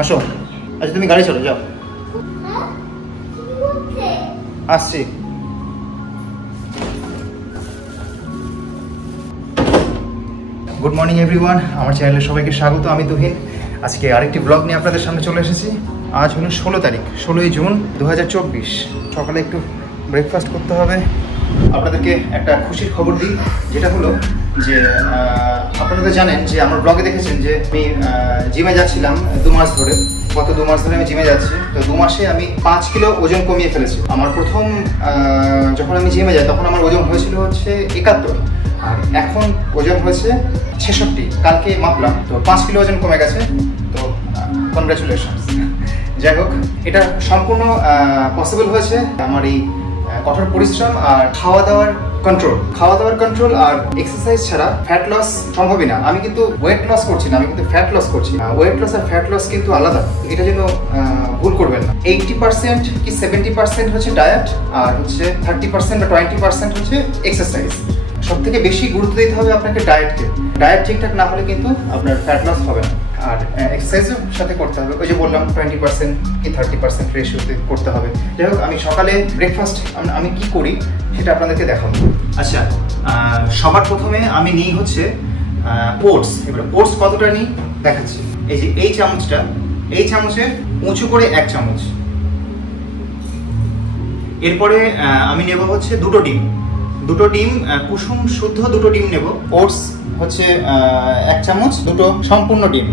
আসো। আচ্ছা তুমি গাড়ি চলো, যাও। আসছি। গুড মর্নিং এভরিওয়ান, আমার চ্যানেলে সবাইকে স্বাগত। আমি তুহিন। আজকে আরেকটি ব্লগ নিয়ে আপনাদের সামনে চলে এসেছি। আজ হলো 16 তারিখ, 16ই জুন 2024। সকালে একটু ব্রেকফাস্ট করতে হবে। আপনাদেরকে একটা খুশির খবর দিই, যেটা হলো যে আপনারা তো জানেন যে আমার ব্লগে দেখেছেন যে আমি জিমে যাচ্ছিলাম 2 মাস ধরে। গত 2 মাস ধরে আমি জিমে যাচ্ছি। তো 2 মাসে আমি 5 কিলো ওজন কমিয়ে ফেলেছি। আমার প্রথম যখন আমি জিমে যাই তখন আমার ওজন হয়েছিল হচ্ছে 71, আর এখন ওজন হয়েছে 66। কালকে মাপলাম, তো 5 কিলো ওজন কমে গেছে। তো কনগ্রাচুলেশনস। যাই হোক, এটা সম্পূর্ণ পসিবল হয়েছে আমার এই কঠোর পরিশ্রম আর খাওয়া দাওয়ার কন্ট্রোল আর এক্সারসাইজ ছাড়া ফ্যাট লস সম্ভবই না। আমি কিন্তু ওয়েট লস করছি না, আমি কিন্তু ফ্যাট লস করছি। ওয়েট লস আর ফ্যাট লস কিন্তু আলাদা, এটা যেন ভুল করবেন না। 80% কি 70% হচ্ছে ডায়েট, আর হচ্ছে 30% বা 20% হচ্ছে এক্সারসাইজ। সব থেকে বেশি গুরুত্ব দিতে হবে আপনাকে ডায়েটকে। ডায়েট ঠিকঠাক না হলে কিন্তু আপনার ফ্যাট লস হবে না। আর এক্সারসাইজও সাথে করতে হবে। ওই যে বললাম 20% কি 30% রেশিওতে করতে হবে। যাই হোক, আমি সকালে ব্রেকফাস্ট আমি কি করি সেটা আপনাদেরকে দেখাবো। আচ্ছা, সবার প্রথমে আমি নিই হচ্ছে ওটস। এবার ওটস কতটা নিই দেখাচ্ছি। এই যে এই চামচটা, এই চামচের উঁচু করে 1 চামচ। এরপরে আমি নেব হচ্ছে 2টো ডিম, কুসুম শুদ্ধ 2টো ডিম নেব। ওটস হচ্ছে 1 চামচ, 2টো সম্পূর্ণ ডিম।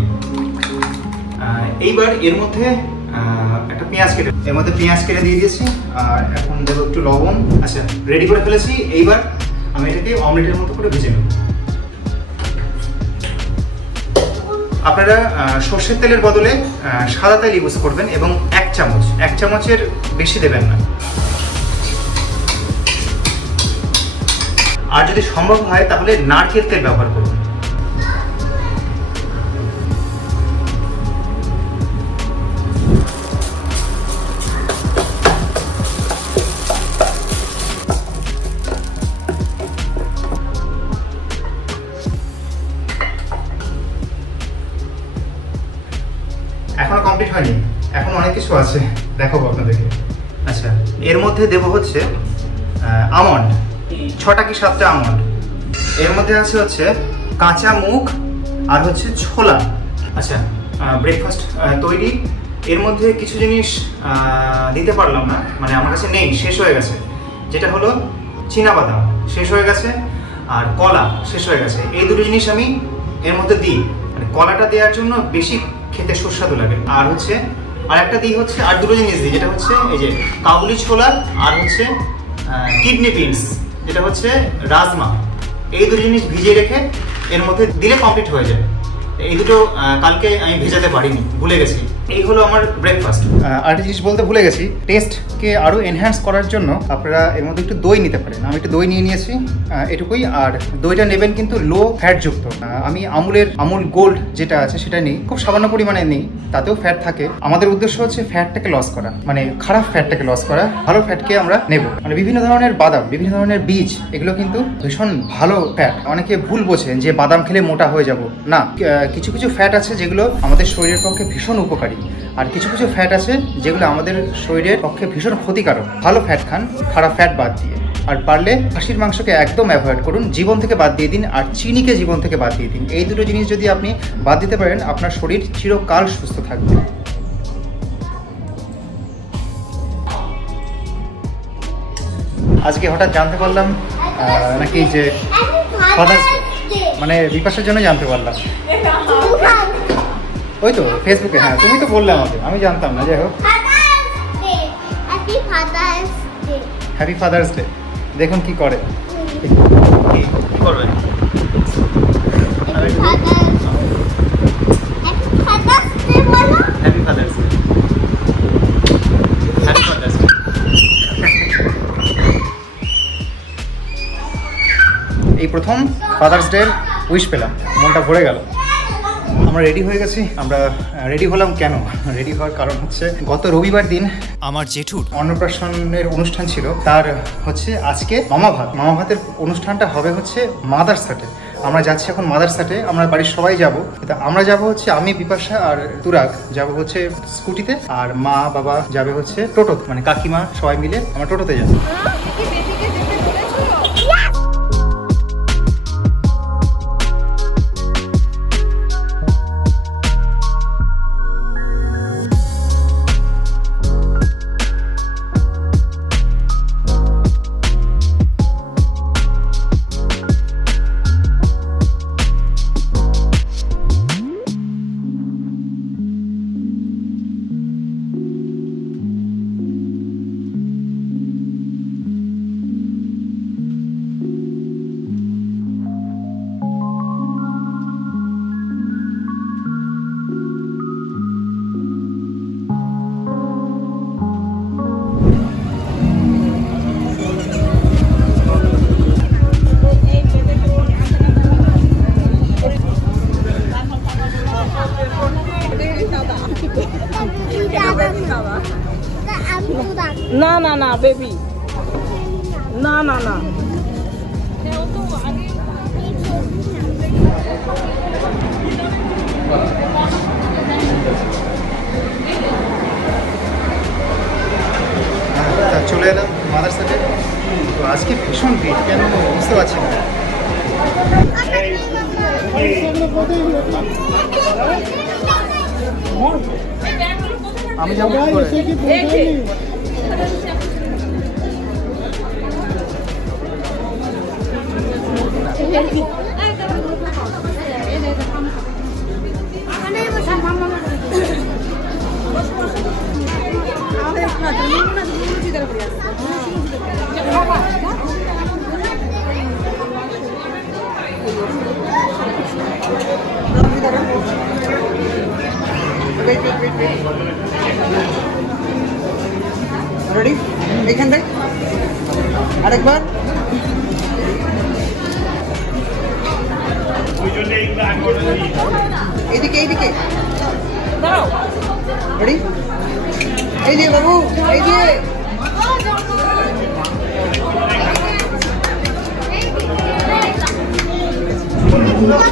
এইবার এর মধ্যে একটা পেঁয়াজ কেটে দিয়ে দিয়েছি, আর এখন দেবো একটু লবণ। আচ্ছা, রেডি করে ফেলেছি। এইবার আমি এটাকে অমলেটের মতো করে ভেজে নেব। আপনারা সর্ষের তেলের বদলে সাদা তেল ইউজ করবেন, এবং 1 চামচের বেশি দেবেন না। আর যদি সম্ভব হয় তাহলে নারকেল তেল ব্যবহার করুন। এখনো কমপ্লিট হয়নি, এখন অনেক কিছু আছে, দেখাবো আপনাদেরকে। আচ্ছা, এর মধ্যে দেব হচ্ছে আমন্ড, 6টা কি 7টা আমন্ড। এর মধ্যে আছে হচ্ছে কাঁচা মুগ আর হচ্ছে ছোলা। আচ্ছা, ব্রেকফাস্ট তৈরি। এর মধ্যে কিছু জিনিস দিতে পারলাম না, মানে আমার কাছে নেই, শেষ হয়ে গেছে। যেটা হলো চীনাবাদাম শেষ হয়ে গেছে, আর কলা শেষ হয়ে গেছে। এই 2টো জিনিস আমি এর মধ্যে দিই, মানে কলাটা দেওয়ার জন্য বেশি খেতে সুস্বাদু লাগে। আর হচ্ছে আর একটা দিই হচ্ছে, আর 2টো জিনিস দিই, যেটা হচ্ছে এই যে কাবুলি ছোলা, আর হচ্ছে কিডনি বিনস, যেটা হচ্ছে রাজমা। এই 2টো জিনিস ভিজিয়ে রেখে এর মধ্যে দিলে কমপ্লিট হয়ে যায়। এই 2টো কালকে আমি ভেজাতে পারিনি, ভুলে গেছি। এই হলো আমার ব্রেকফাস্ট। আরেকটা জিনিস বলতে ভুলে গেছি, টেস্টকে আরও এনহ্যান্স করার জন্য আপনারা এর মধ্যে একটু দই নিতে পারেন। আমি একটু দই নিয়ে নিয়েছি, এটুকুই। আর দইটা নেবেন কিন্তু লো ফ্যাট যুক্ত। আমি আমুল গোল্ড যেটা আছে সেটা নিই, খুব সামান্য পরিমাণে নিই, তাতেও ফ্যাট থাকে। আমাদের উদ্দেশ্য হচ্ছে ফ্যাটটাকে লস করা, মানে খারাপ ফ্যাটটাকে লস করা। ভালো ফ্যাটকে আমরা নেব। মানে বিভিন্ন ধরনের বাদাম, বিভিন্ন ধরনের বীজ, এগুলো কিন্তু ভীষণ ভালো ফ্যাট। অনেকে ভুল বোঝেন যে বাদাম খেলে মোটা হয়ে যাব। না, কিছু কিছু ফ্যাট আছে যেগুলো আমাদের শরীরের পক্ষে ভীষণ উপকারী, আর কিছু কিছু ফ্যাট আছে যেগুলো আমাদের শরীরের পক্ষে ভীষণ ক্ষতিকারক। ভালো ফ্যাট খান, খারাপ ফ্যাট বাদ দিয়ে। আর পারলে খাসির মাংসকে একদম অ্যাভয়েড করুন, জীবন থেকে বাদ দিয়ে দিন। আর চিনিকে জীবন থেকে বাদ দিয়ে দিন। এই 2টো জিনিস যদি আপনি বাদ দিতে পারেন, আপনার শরীর চিরকাল সুস্থ থাকবে। আজকে হঠাৎ জানতে পারলাম নাকি যে ফাদার্স ডে, মানে বিপাশার জন্য জানতে পারলাম। ওই তো ফেসবুকে। হ্যাঁ, তুমি তো বললে আমাকে, আমি জানতাম না। যাই হোক, হ্যাপি ফাদার্স ডে। দেখুন কি করে, কি করবে। Happy father's day. এই প্রথম ফাদার্স ডে উইশ পেলাম, মনটা ভরে গেল। আমরা রেডি হয়ে গেছি। আমরা রেডি হলাম কেন? রেডি হওয়ার কারণ হচ্ছে গত রবিবার দিন আমার জেঠুর অন্নপ্রাশনের অনুষ্ঠান ছিল। তার হচ্ছে আজকে মামা ভাতের অনুষ্ঠানটা হবে হচ্ছে মাদার্স ডে। আমরা যাচ্ছি এখন মাদারসাটে, আমরা বাড়ির সবাই যাব। আমরা যাব হচ্ছে আমি, বিপাশা আর তুরাগ যাব হচ্ছে স্কুটিতে, আর মা বাবা যাবে হচ্ছে টোটো, মানে কাকিমা সবাই মিলে আমরা টোটোতে যাবো। না না না বেবি, না না না। চলে এলাম মাদারসাটে। তো আজকে ভীষণ ভিড়, কেন বুঝতে পারছি না। আমি যাবো রেডি? এখান থেকে আরেকবার। এইদিকে এইদিকে রেডি? এই যে বাবু, এই যে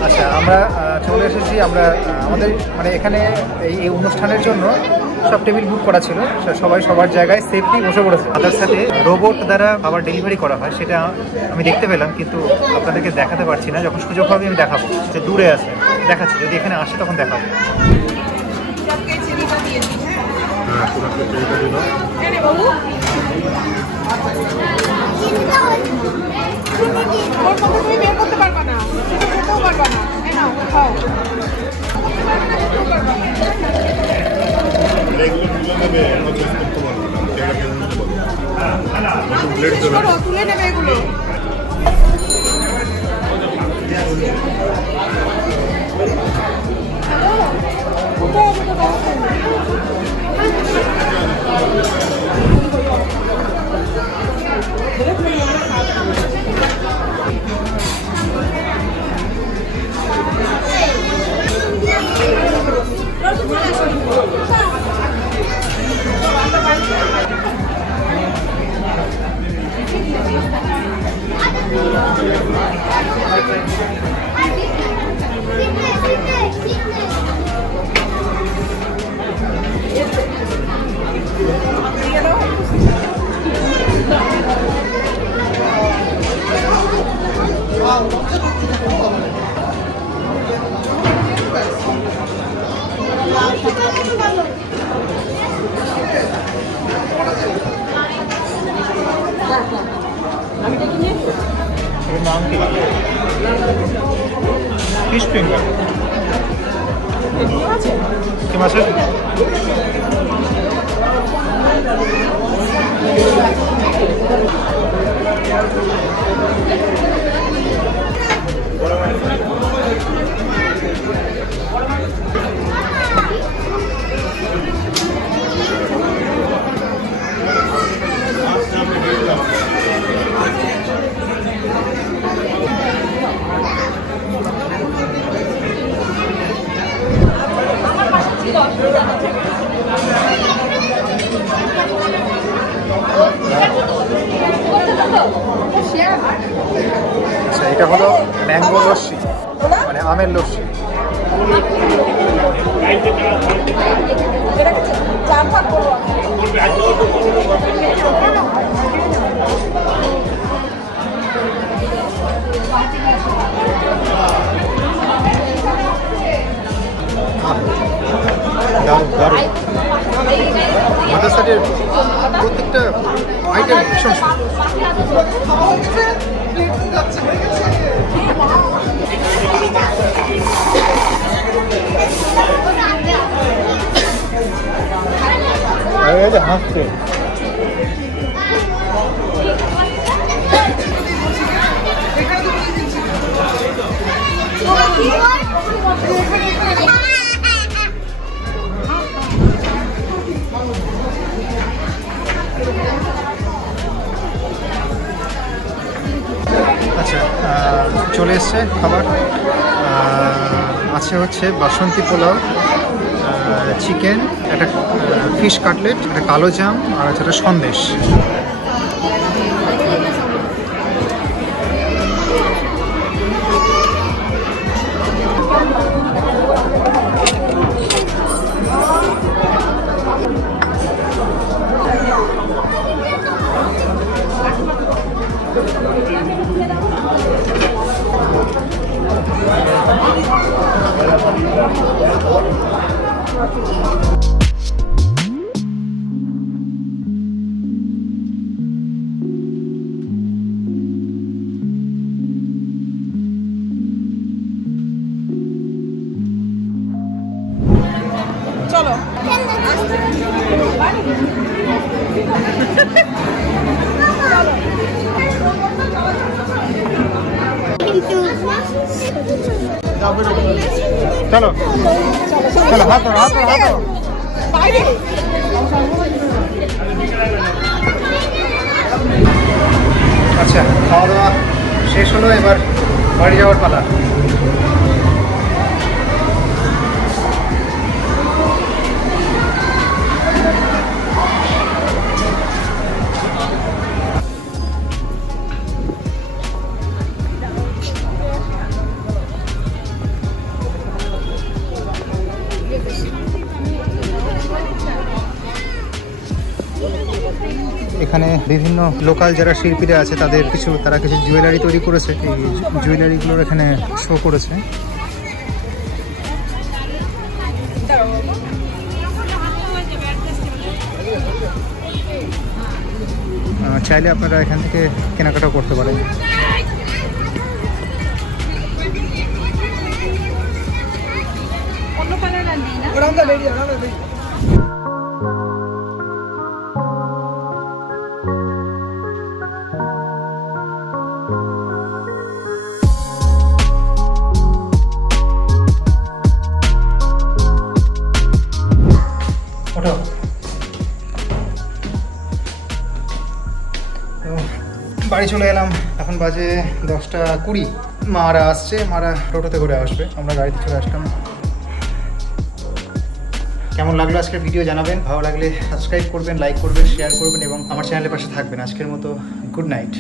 আচ্ছা, আমরা চলে এসেছি। আমরা আমাদের মানে এখানে এই অনুষ্ঠানের জন্য সব টেবিল বুক করা ছিল, সবাই সবার জায়গায় সেফলি বসে পড়েছে। তাদের সাথে রোবট দ্বারা খাবার ডেলিভারি করা হয়, সেটা আমি দেখতে পেলাম, কিন্তু আপনাদেরকে দেখাতে পারছি না। যখন সুযোগ হবে আমি দেখাবো। যে দূরে আছে দেখাচ্ছি, যদি এখানে আসে তখন দেখাবো। করতে পারবা না, খেতেও পারবা না। খাও। তুলে নেবে এগুলো। নাম কি? ফিশ ফিঙ্গার কি মাছের? এটা হলো ম্যাঙ্গো লস্যি, মানে আমের লস্যি। দারুণ দারুণ। মাদ্রাসাটির প্রত্যেকটা আইটেম ভীষণ হাসছে। আচ্ছা, চলে এসছে খাবার। আছে হচ্ছে বাসন্তী পোলাও, চিকেন, একটা ফিশ কাটলেট, একটা কালো জাম, আর আছে একটা সন্দেশ। চলো চলো চলো, হাত ধরো, হাত ধরো, হাত ধরো। আচ্ছা, খাওয়া দাওয়া শেষ হলো, এবার বাড়ি যাওয়ার পালা। এখানে বিভিন্ন লোকাল যারা শিল্পীরা আছে তারা কিছু জুয়েলারি তৈরি করেছে। এই জুয়েলারিগুলোর এখানে শো করেছে। চাইলে আপনারা এখান থেকে কেনাকাটাও করতে পারেন। বাড়ি চলে এলাম, এখন বাজে 10:20। মারা আসছে, মারা টোটোতে করে আসবে, আমরা গাড়িতে চলে আসলাম। কেমন লাগলো আজকের ভিডিও জানাবেন, ভালো লাগলে সাবস্ক্রাইব করবেন, লাইক করবেন, শেয়ার করবেন এবং আমার চ্যানেলের পাশে থাকবেন। আজকের মতো গুড নাইট।